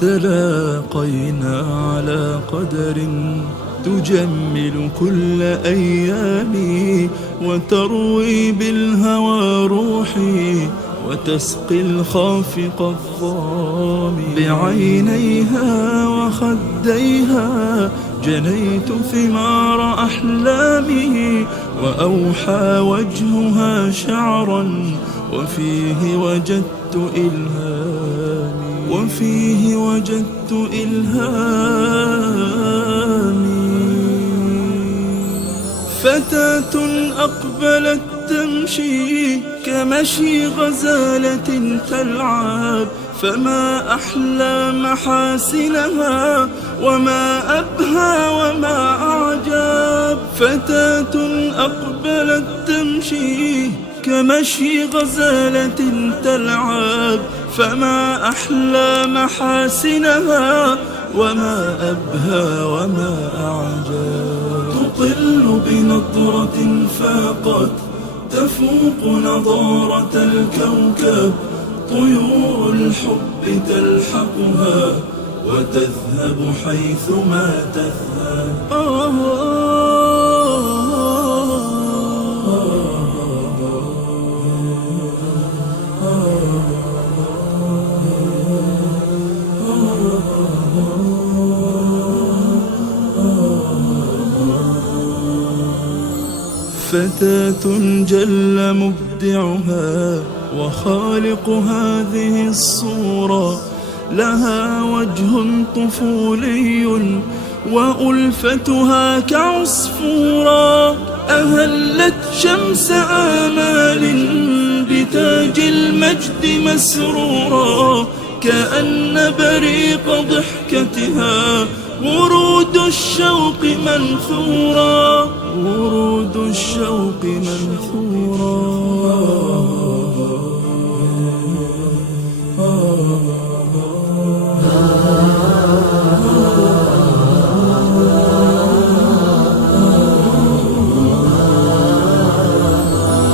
تلاقينا على قدر تجمل كل أيامي، وتروي بالهوى روحي، وتسقي الخافق الظامي. بعينيها وخديها جنيت ثمار أحلامي، وأوحى وجهها شعرا وفيه وجدت إلهامي، وفيه وجدت إلهامي. فتاة أقبلت تمشي كمشي غزالة تلعب، فما أحلى محاسنها وما أبهى وما أعجب. فتاة أقبلت تمشي كمشي غزالة تلعب، فما أحلى محاسنها وما أبهى وما أعجب. تطل بنظرة فاقت تفوق نضارة الكوكب، طيور الحب تلحقها وتذهب حيثما تذهب. فتاة جل مبدعها وخالق هذه الصورة، لها وجه طفولي وألفتها كعصفورة. أهلت شمس آمال بتاج المجد مسرورا، كأن بريق ضحكتها ورود الشوق منثورا، ورود الشوق منثورا.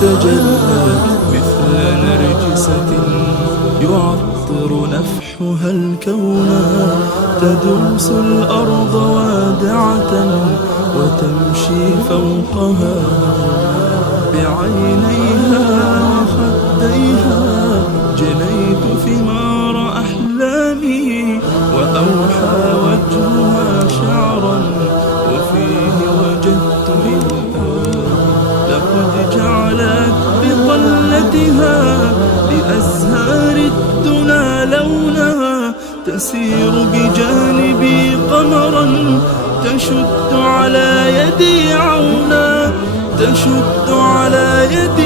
تجلت مثل نرجسة يعطر نفحها الكون، تدوس الأرض وادعة وتمشي فوقها. بعينيها وخديها جنيت ثمار أحلامي، وأوحى وجهها شعرا وفيه وجدت إلهامي. لقد جعلت بطلتها لأزهار الدنا لونها، تسير بجانبي قمرا تشد على يدي عونا، تشد على يدي